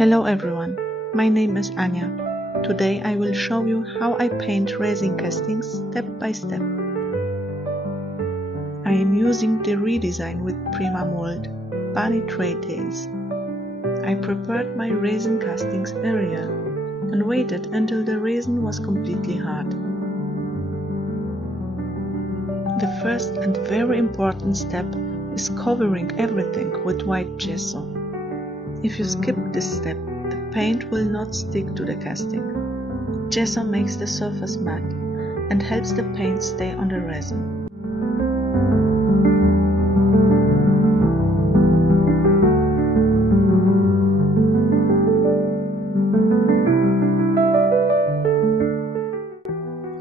Hello everyone, my name is Ania. Today I will show you how I paint resin castings step by step. I am using the Redesign with Prima mold, bunny tray tails. I prepared my resin castings earlier and waited until the resin was completely hard. The first and very important step is covering everything with white gesso. If you skip this step, the paint will not stick to the casting. Gesso makes the surface matte and helps the paint stay on the resin.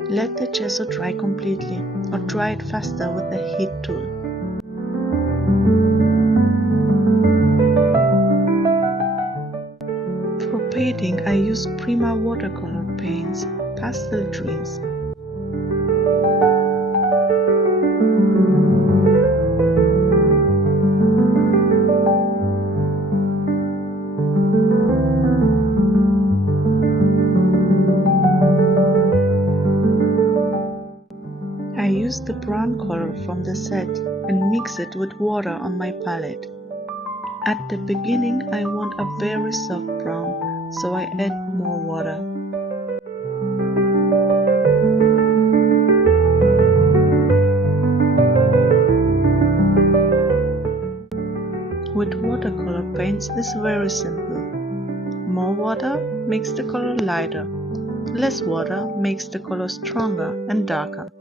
Let the gesso dry completely or dry it faster with the heat tool. For painting I use Prima watercolor paints, Pastel Dreams. I use the brown color from the set and mix it with water on my palette. At the beginning I want a very soft brown, so I add more water. With watercolor paints it's very simple. More water makes the color lighter, less water makes the color stronger and darker.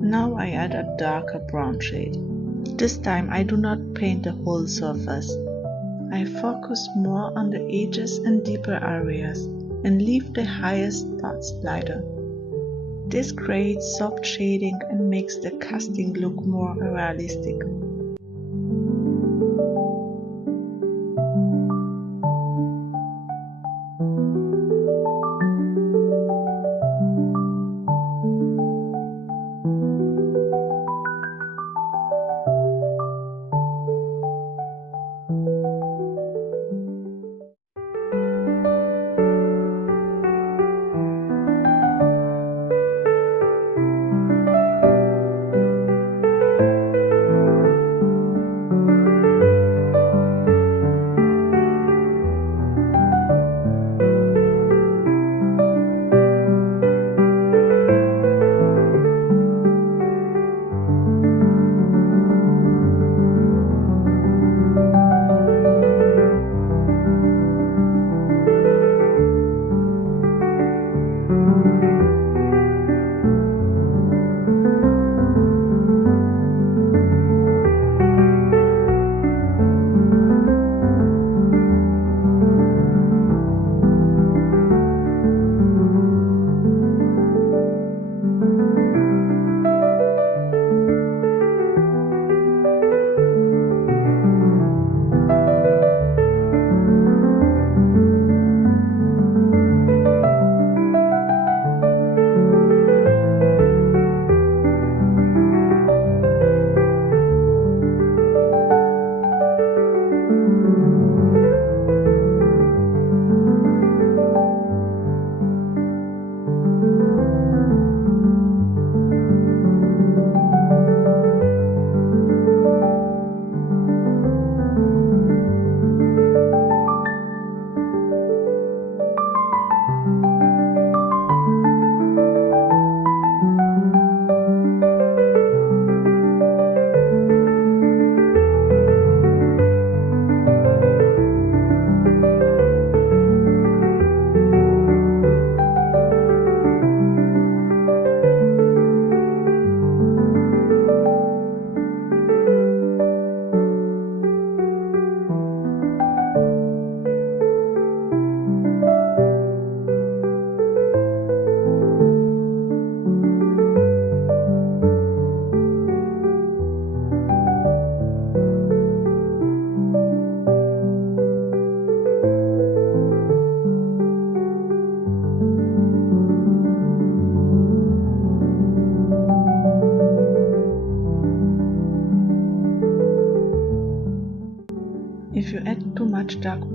Now I add a darker brown shade. This time I do not paint the whole surface. I focus more on the edges and deeper areas and leave the highest spots lighter. This creates soft shading and makes the casting look more realistic.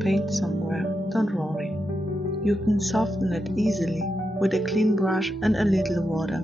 paint somewhere, don't worry. You can soften it easily with a clean brush and a little water.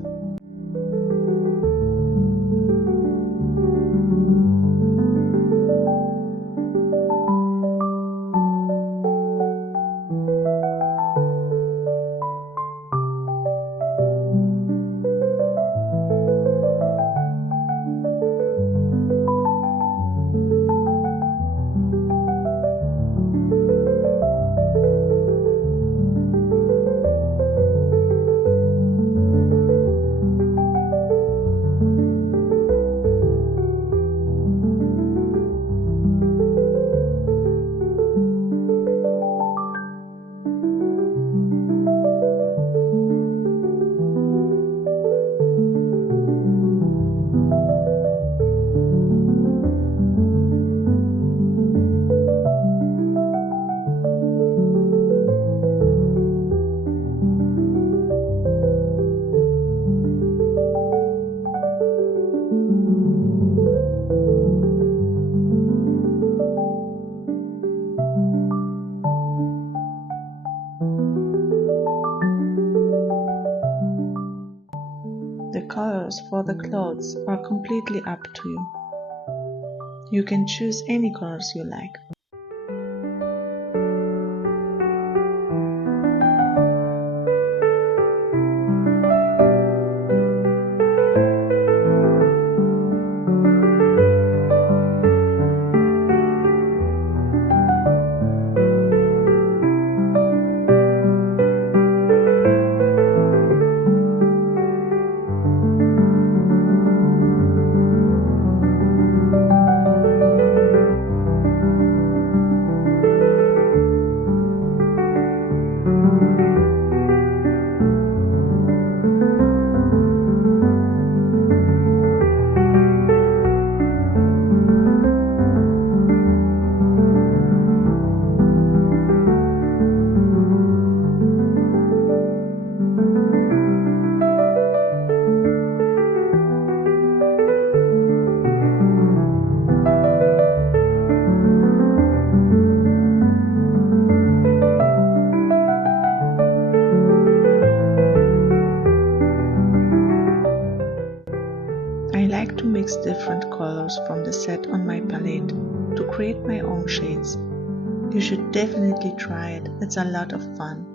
The colors for the clothes are completely up to you. You can choose any colors you like. I like to mix different colors from the set on my palette to create my own shades. You should definitely try it, it's a lot of fun.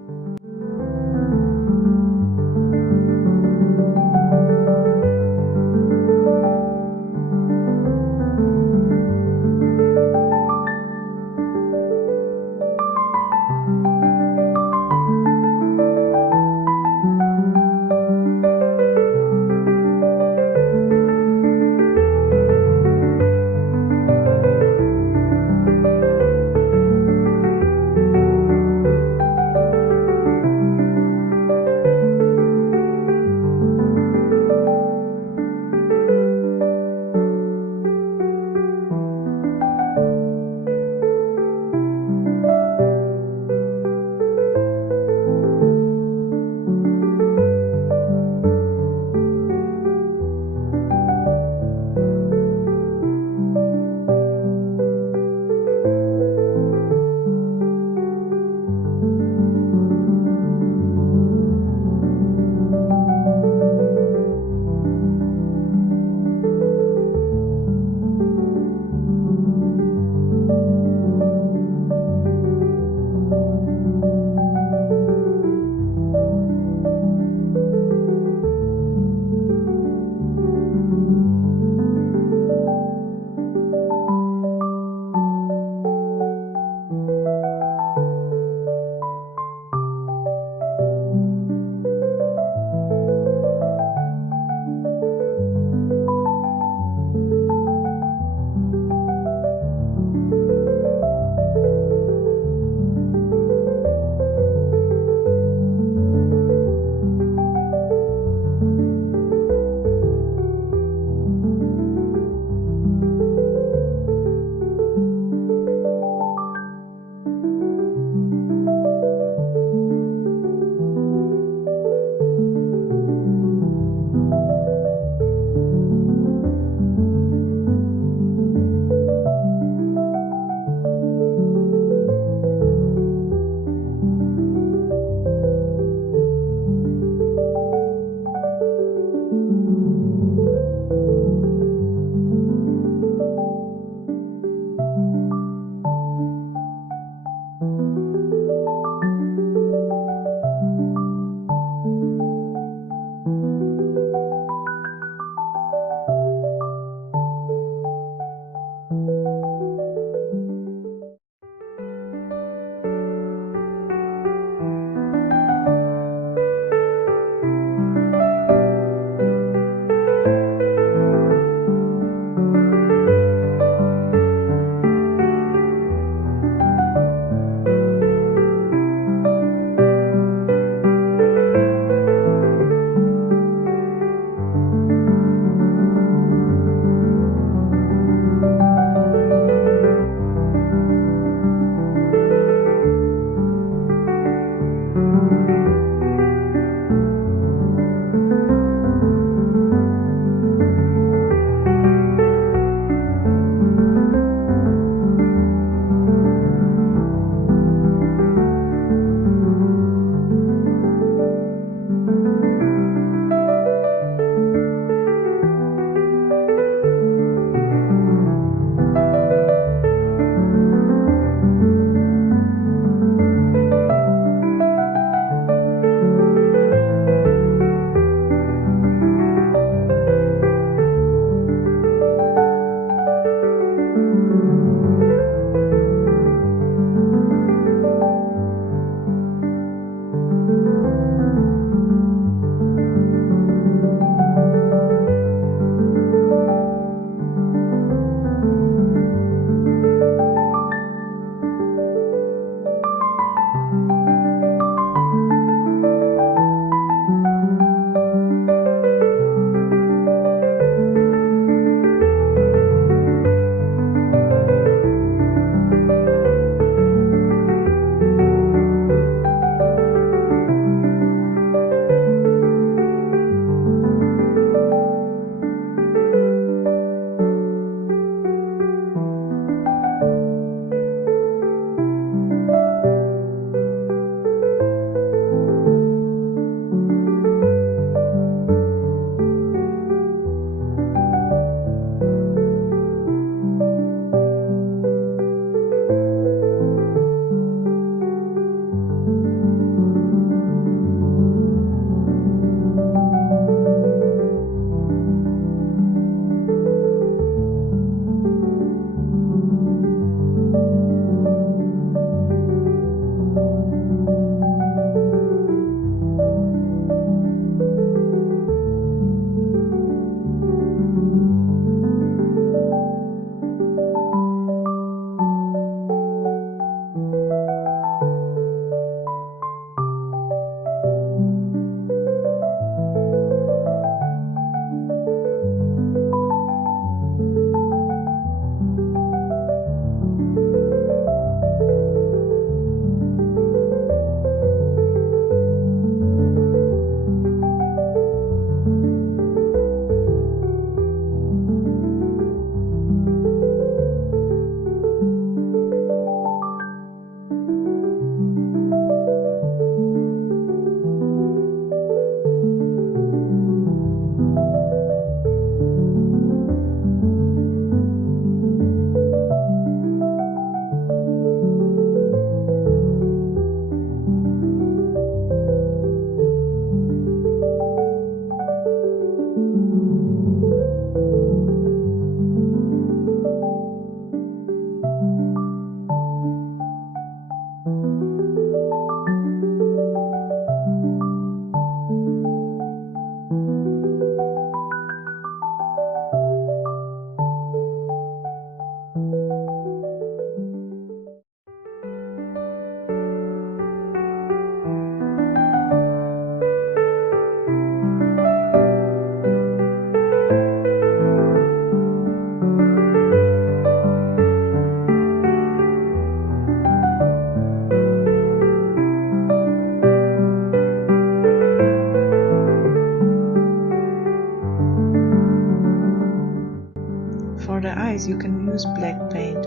use black paint,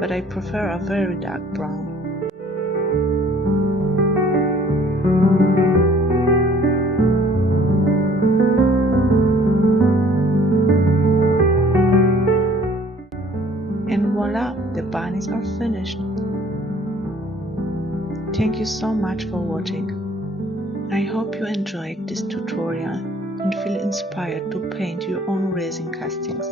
but I prefer a very dark brown. And voila, the bunnies are finished. Thank you so much for watching. I hope you enjoyed this tutorial and feel inspired to paint your own resin castings.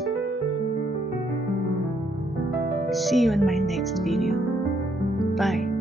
See you in my next video. Bye.